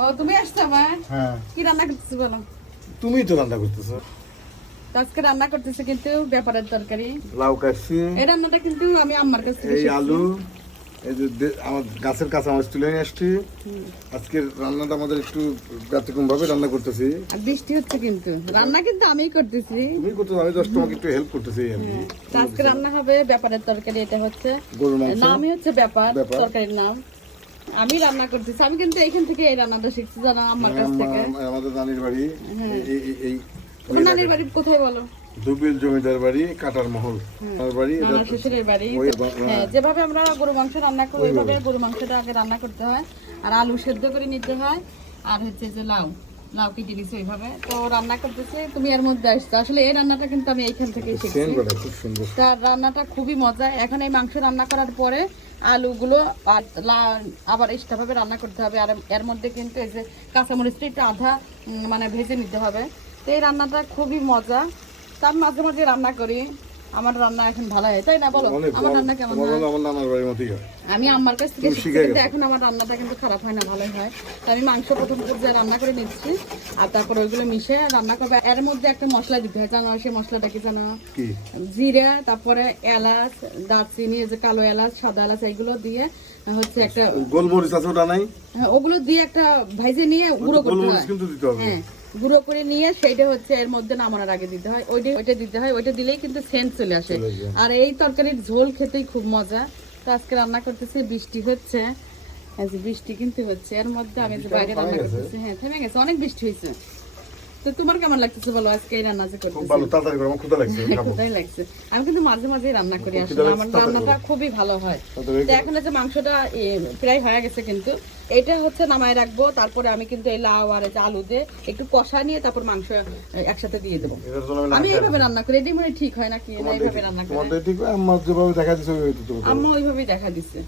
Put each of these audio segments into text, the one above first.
ও তুমি আসছো আমার? হ্যাঁ, কি রান্না করতেছো বলো? তুমিই তো রান্না করতেছো। তো আজকে রান্না করতেছে কিন্তু ব্যাপারের তরকারি। লাউ কাটছি, এই রান্নাটা কিন্তু আমি আম্মার কাছ থেকে এই শিখছি। আলু, এই যে আমার গাছের কাঁচা মাছ তুলে নিয়ে আসছি। আজকের রান্নাটা আমাদের একটু ব্যতিক্রম ভাবে রান্না করতেছি। আর বৃষ্টি হচ্ছে কিন্তু রান্না কিন্তু আমিই করতেছি। তুমি করতেছো, আমি জাস্ট তোমাকে একটু হেল্প করতেছি আর কি। তো আজকে রান্না হবে ব্যাপারের তরকারি। এটা হচ্ছে গরুর মাংস। নামই হচ্ছে ব্যাপার, ব্যাপার। তরকারির নাম। আমি রান্না করতেছি। আমি কিন্তু এখান থেকে এই রান্নাটা শিখছি জানো আম্মার কাছ থেকে। আমাদের নানির বাড়ি এই তোমার নানির বাড়ি কোথায় বলো? দুবিল জমিদার বাড়ি, কাটার মহল আমার বাড়ি। নানা শ্বশুরের বাড়ি। হ্যাঁ, যেভাবে আমরা গরু মাংস রান্না করি ওইভাবে গরু মাংসটা আগে রান্না করতে হয়। আর আলু সেদ্ধ করে নিতে হয়। আর হচ্ছে যে লাউ কেটে দিছে ওইভাবে। তো রান্না করতেছে, তুমি এর মধ্যে আসছো। আসলে এই রান্নাটা কিন্তু আমি এইখান থেকে শিখছি। খুব সুন্দর। তার রান্নাটা খুবই মজা। এখন এই মাংস রান্না করার পরে আলুগুলো আর আবার এক্সট্রা ভাবে রান্না করতে হবে। আর এর মধ্যে কিন্তু এই যে কাঁচামরিচটা একটু আধা মানে ভেজে নিতে হবে। তো এই রান্নাটা খুবই মজা। তার মাঝে মাঝে রান্না করি। আমার রান্না এখন ভালো হয়, তাই না বলো? আমার রান্না কেমন হয়? আমার নানার বাড়ির মতোই হয়। আমি আম্মার কাছ থেকে শিখছি, কিন্তু এখন আমার রান্নাটা কিন্তু খারাপ হয় না, ভালোই হয়। তো আমি মাংস প্রথম পর্যায়ে রান্না করে নিচ্ছি, আর তারপর ওইগুলো মিশিয়ে রান্না করবো। এর মধ্যে একটা মশলা দিতে হয়, জানো? সেই মশলাটা কি জানো? জিরা, তারপরে এলাচ, দারচিনি, এই যে কালো এলাচ, সাদা এলাচ, এইগুলো দিয়ে হচ্ছে একটা গোলমরিচ আছে ওটা নাই? হ্যাঁ, ওগুলো দিয়ে একটা ভাইজে নিয়ে গুঁড়ো করতে হয়। কিন্তু দিতে হবে। হ্যাঁ, গুঁড়ো করে নিয়ে সেইটা হচ্ছে এর মধ্যে নামানোর আগে দিতে হয়। ওইটা দিতে হয়, ওইটা দিলেই কিন্তু সেন্ট চলে আসে। আর এই তরকারির ঝোল খেতেই খুব মজা। তো আজকে রান্না করতেছি, বৃষ্টি হচ্ছে। বৃষ্টি কিন্তু হচ্ছে, এর মধ্যে আমি যে বাইরে রান্না করতেছি। হ্যাঁ, থেমে গেছে, অনেক বৃষ্টি হয়েছে। তো তোমার কেমন লাগতেছে বলো আজকে এই রান্না যে করতেছি? খুব ভালো, তাড়াতাড়ি করো, আমার ক্ষুধা লাগছে। ক্ষুধাই লাগছে। আমি কিন্তু মাঝে মাঝে রান্না করি, আসলে আমার রান্নাটা খুবই ভালো হয়। তো এখন যে মাংসটা প্রায় হয়ে গেছে, কিন্তু এটা হচ্ছে নামায় রাখবো। তারপরে আমি কিন্তু এই লাউ আর আলু দিয়ে একটু কষা নিয়ে তারপর মাংস একসাথে দিয়ে দেবো। আমি এইভাবে রান্না করি, এটাই মানে ঠিক হয় নাকি? না এইভাবে রান্না করি? আম্মা যেভাবে দেখা দিছে আম্মা ওইভাবেই দেখা দিচ্ছে।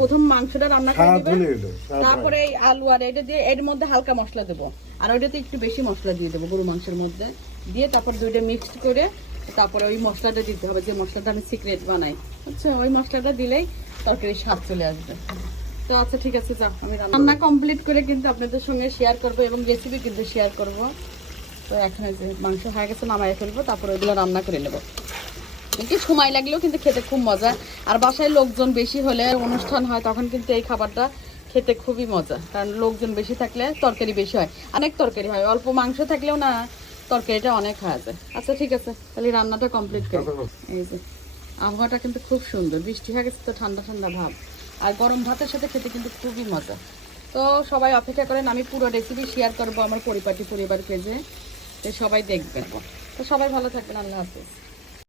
প্রথম মাংসটা রান্না করে দিবে, তারপরে এই আলু আর এটা দিয়ে এর মধ্যে হালকা মশলা দেবো, আর ওইটাতে একটু বেশি মশলা দিয়ে দেবো গরু মাংসের মধ্যে দিয়ে, তারপর দুইটা মিক্সড করে তারপরে ওই মশলাটা দিতে হবে, যে মশলাটা আমি সিক্রেট বানাই। আচ্ছা, ওই মশলাটা দিলেই তরকারির স্বাদ চলে আসবে। তো আচ্ছা ঠিক আছে, যাও আমি রান্না কমপ্লিট করে কিন্তু আপনাদের সঙ্গে শেয়ার করবো এবং রেসিপি কিন্তু শেয়ার করব। তো এখন যে মাংস হয়ে গেছে নামাই ফেলবো, তারপর ওইগুলো রান্না করে নেবো। একটু সময় লাগলেও কিন্তু খেতে খুব মজা। আর বাসায় লোকজন বেশি হলে, অনুষ্ঠান হয়, তখন কিন্তু এই খাবারটা খেতে খুবই মজা। কারণ লোকজন বেশি থাকলে তরকারি বেশি হয়, অনেক তরকারি হয়। অল্প মাংস থাকলেও না তরকারিটা অনেক হয়ে যায়। আচ্ছা ঠিক আছে, তাহলে রান্নাটা কমপ্লিট করি। এই যে আবহাওয়াটা কিন্তু খুব সুন্দর, বৃষ্টি হয়ে গেছে তো ঠান্ডা ঠান্ডা ভাব, আর গরম ভাতের সাথে খেতে কিন্তু খুবই মজা। তো সবাই অপেক্ষা করেন, আমি পুরো রেসিপি শেয়ার করবো আমার পরিবারকে, যে সবাই দেখবেন। তো সবাই ভালো থাকবেন, আল্লাহ হাফেজ।